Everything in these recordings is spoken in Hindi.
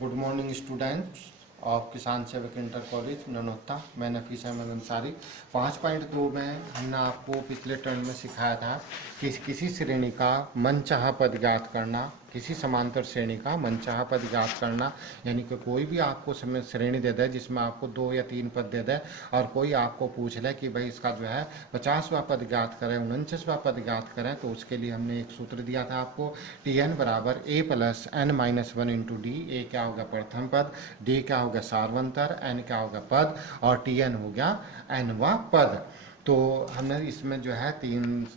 गुड मॉर्निंग स्टूडेंट्स ऑफ किसान सेवक इंटर कॉलेज ननोत्ता। मैं नफीस अहमद अंसारी। 5.2 में हमने आपको पिछले टर्म में सिखाया था कि किसी श्रेणी का मनचाहा पद ज्ञात करना, किसी समांतर श्रेणी का मनचाहा पद ज्ञात करना, यानी कि कोई भी आपको श्रेणी दे दे जिसमें आपको 2 या 3 पद दे दे और कोई आपको पूछ ले कि भाई इसका जो है 50वां पद ज्ञात करें, 49वां पद ज्ञात करें, तो उसके लिए हमने एक सूत्र दिया था आपको, टी एन बराबर A plus N minus one into D. A क्या होगा प्रथम पद, डी क्या होगा सार्वंतर, एन क्या होगा पद और टी एन हो गया एनवा पद। तो हमने इसमें जो है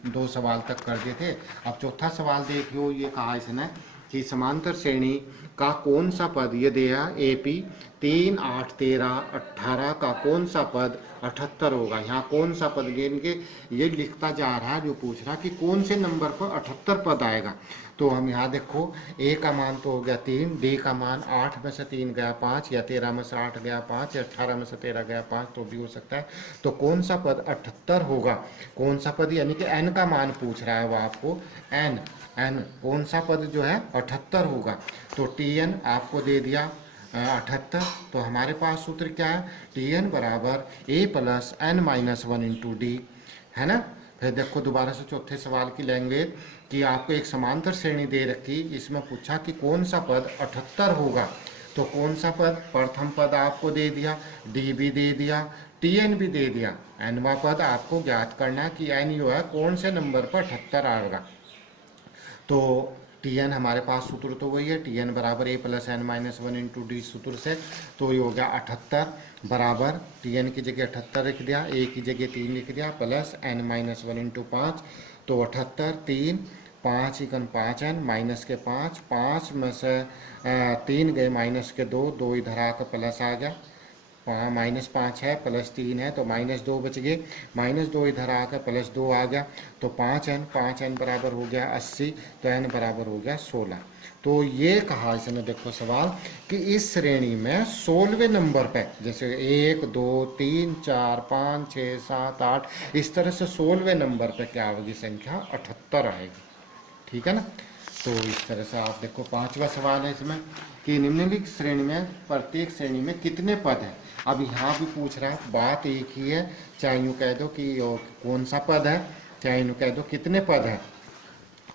2 सवाल तक कर दिए थे। अब चौथा सवाल देखियो, ये कहा इसने कि समांतर श्रेणी का कौन सा पद, ये दिया ए पी 3, 8, 13, 18 का कौन सा पद 78 होगा। यहाँ कौन सा पद लेंगे ये लिखता जा रहा है, जो पूछ रहा कि कौन से नंबर पर 78 पद आएगा। तो हम यहाँ देखो, ए का मान तो हो गया 3, डी का मान 8 में से 3 गया 5, या 13 में से 8 गया 5, या 18 में से 13 गया 5, तो भी हो सकता है। तो कौन सा पद 78 होगा, कौन सा पद, यानी कि एन का मान पूछ रहा है वो आपको, एन कौन सा पद जो है 78 होगा। तो टी एन आपको दे दिया 78। तो हमारे पास सूत्र क्या है, टी एन बराबर A plus N minus one into D, है ना। फिर देखो दोबारा से चौथे सवाल की लैंग्वेज कि आपको एक समांतर श्रेणी दे रखी, इसमें पूछा कि कौन सा पद 78 होगा। तो कौन सा पद, प्रथम पद आपको दे दिया, डी भी दे दिया, टी एन भी दे दिया, एनवा पद आपको ज्ञात करना कि एन जो है कौन से नंबर पर 78 आएगा। तो टी एन हमारे पास सूत्र तो वही है, टी एन बराबर A plus N minus one into D सूत्र से। तो ये हो गया 78 बराबर टी एन की जगह 78 लिख दिया, ए की जगह 3 लिख दिया, plus N minus one into 5। तो 78 3 5 इकन 5 एन माइनस के 5, 5 में से 3 गए माइनस के 2, 2 इधर आकर प्लस आ गया, -5 है प्लस 3 है तो -2 बच गए, -2 इधर आकर +2 आ गया। तो 5n बराबर हो गया 80, तो n बराबर हो गया 16। तो ये कहा इसने, देखो सवाल कि इस श्रेणी में 16वें नंबर पे, जैसे 1 2 3 4 5 6 7 8, इस तरह से 16वें नंबर पे क्या होगी, संख्या 78 आएगी। ठीक है ना। तो इस तरह से आप देखो 5वां सवाल है इसमें कि निम्नलिखित श्रेणी में प्रत्येक श्रेणी में कितने पद हैं। अब यहाँ भी पूछ रहा है, बात एक ही है, चाहे यूँ कह दो कि कौन सा पद है, चाहे यूँ कह दो कितने पद हैं।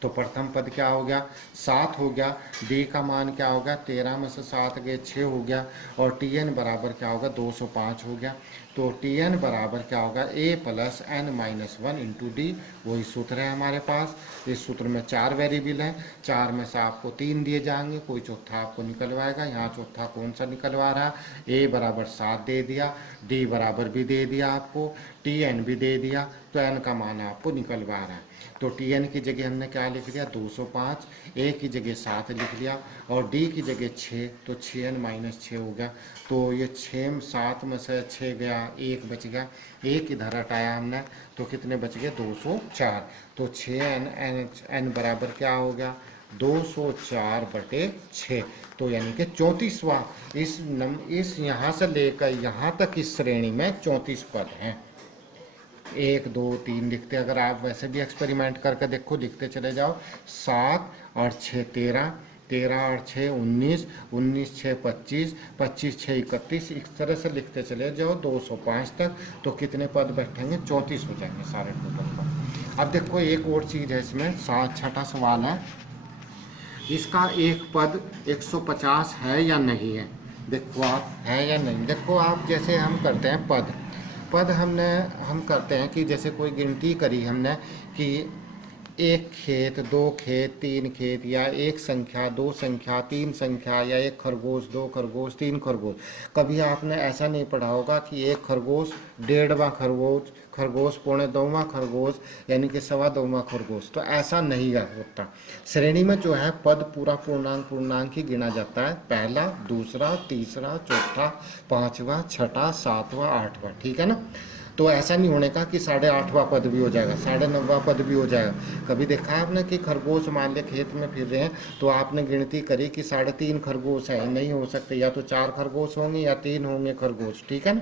तो प्रथम पद क्या हो गया 7 हो गया, डी का मान क्या होगा 13 में से 7 गए 6 हो गया, और टी एन बराबर क्या होगा 205 हो गया। तो टी एन बराबर क्या होगा A plus N minus one into D, वही सूत्र है हमारे पास। इस सूत्र में 4 वेरिएबल हैं, 4 में से आपको 3 दिए जाएंगे, कोई चौथा आपको निकलवाएगा। यहाँ चौथा कौन सा निकलवा रहा है, ए बराबर 7 दे दिया, डी बराबर भी दे दिया आपको, टी एन भी दे दिया, तो एन का मान आपको निकलवा रहा है। तो टी एन की जगह हमने क्या लिख दिया 205, ए की जगह 7 लिख दिया, और डी की जगह 6, तो 6n माइनस 6 हो गया। तो ये 6 7 में से 6 गया, 1 बच गया, 1 इधर हटाया हमने, तो कितने बच गए 204। तो 6n बराबर क्या हो गया 204/6। तो यानी कि 34वां इस यहाँ से लेकर यहाँ तक इस श्रेणी में 34 पद हैं। 1 2 3 लिखते, अगर आप वैसे भी एक्सपेरिमेंट करके देखो, लिखते चले जाओ, 7 और 6 13, 13 और 6 19, 19 6 25, 25 6 31, इस तरह से लिखते चले जाओ 205 तक। तो कितने पद बैठेंगे 34 हो जाएंगे सारे टोटल पद। अब देखो एक और चीज़ है इसमें, 6वां सवाल है, इसका एक पद 150 है या नहीं है। देखो आप है या नहीं, देखो आप जैसे हम करते हैं पद हम करते हैं कि जैसे कोई गिनती करी हमने कि 1 खेत 2 खेत 3 खेत, या 1 संख्या 2 संख्या 3 संख्या, या 1 खरगोश 2 खरगोश 3 खरगोश। कभी आपने ऐसा नहीं पढ़ा होगा कि 1 खरगोश 1.5वां खरगोश 1.25वां खरगोश, यानी कि 2.25वां खरगोश। तो ऐसा नहीं होता। श्रेणी में जो है पद पूरा पूर्णांक ही गिना जाता है, पहला दूसरा तीसरा चौथा 5वां 6वां 7वां 8वां। ठीक है ना। तो ऐसा नहीं होने का कि 8.5वां पद भी हो जाएगा, 9.5वां पद भी हो जाएगा। कभी देखा है आपने कि खरगोश मान ले खेत में फिर रहे हैं, तो आपने गिनती करी कि 3.5 खरगोश है, नहीं हो सकते, या तो 4 खरगोश होंगे या 3 होंगे खरगोश। ठीक है।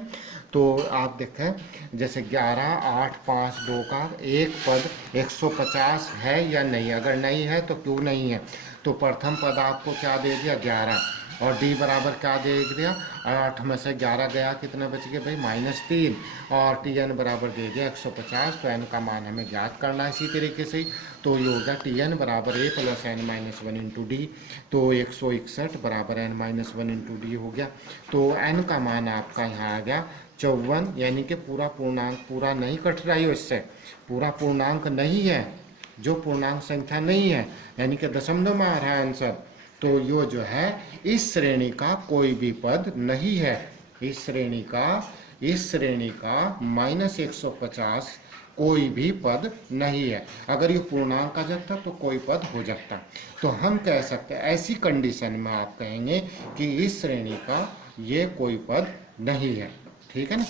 तो आप देखें जैसे 11 8 5 2 का एक पद 150 है या नहीं, अगर नहीं है तो क्यों नहीं है। तो प्रथम पद आपको क्या दे दिया 11, और डी बराबर क्या दे दिया, 8 में से 11 गया, कितना बच गया भाई -3, और टी एन बराबर दे दिया 150। तो एन का मान हमें ज्ञात करना है इसी तरीके से। तो ये होगा टी एन बराबर A plus N minus one into D. तो 161 बराबर N minus one into D हो गया। तो एन का मान आपका यहाँ आ गया 54, यानी कि पूरा पूर्णांक, पूरा नहीं कट रहा है इससे, पूरा पूर्णांक नहीं है, जो पूर्णांक संख्या नहीं है, यानी कि दशमलव में आ रहा है आंसर। तो यो जो है इस श्रेणी का कोई भी पद नहीं है, इस श्रेणी का -150 कोई भी पद नहीं है। अगर ये पूर्णांक आ जाता तो कोई पद हो जाता। तो हम कह सकते हैं ऐसी कंडीशन में आप कहेंगे कि इस श्रेणी का ये कोई पद नहीं है। ठीक है ना।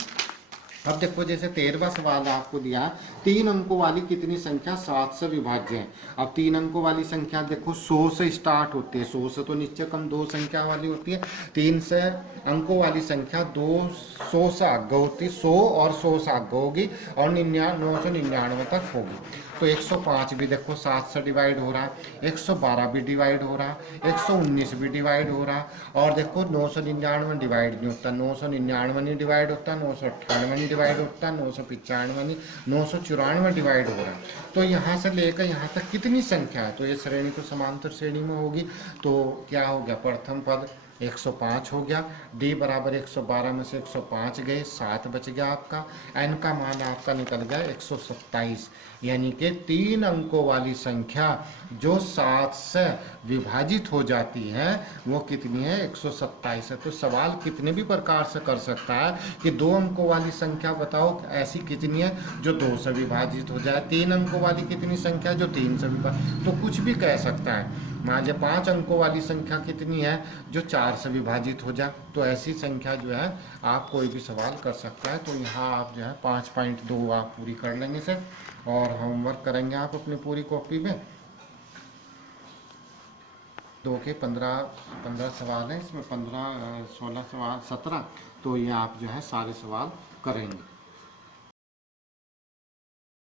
अब देखो जैसे 13वां सवाल आपको दिया, 3 अंकों वाली कितनी संख्या 7 से विभाज्य है। अब 3 अंकों वाली संख्या देखो 100 से स्टार्ट होती है, 100 से तो नीचे कम 2 संख्या वाली होती है। 3 से अंकों वाली संख्या 200 से आगे होती है, 100 और 100 से आगे होगी, और 999 तक होगी। तो 105 भी देखो 7 से डिवाइड हो रहा है, 112 भी डिवाइड हो रहा है, 119 भी डिवाइड हो रहा है, और देखो 999 डिवाइड नहीं होता, 999 नहीं डिवाइड होता, 998 नहीं डिवाइड होता, 995 नहीं, 994 डिवाइड हो रहा है। तो यहाँ से लेकर यहाँ तक कितनी संख्या है, तो ये श्रेणी तो समांतर श्रेणी में होगी। तो क्या हो गया, प्रथम पद 105 हो गया, डी बराबर 112 में से 105 गए, 7 बच गया आपका। एन का मान आपका निकल गया 127, यानी कि 3 अंकों वाली संख्या जो 7 से विभाजित हो जाती है वो कितनी है, 127 है। तो सवाल कितने भी प्रकार से कर सकता है कि 2 अंकों वाली संख्या बताओ ऐसी कितनी है जो 2 से विभाजित हो जाए, 3 अंकों वाली कितनी संख्या जो 3 से विभाजित, तो कुछ भी कह सकता है। मान लीजिए 5 अंकों वाली संख्या कितनी है जो 4 से विभाजित हो जाए, तो ऐसी संख्या जो है आप कोई भी सवाल कर सकता है। तो यहाँ आप जो है 5.2 आप पूरी कर लेंगे सर, और होमवर्क करेंगे आप अपनी पूरी कॉपी में। 2 के 15 सवाल हैं, इसमें 15 16 सवाल 17, तो ये आप जो है सारे सवाल करेंगे।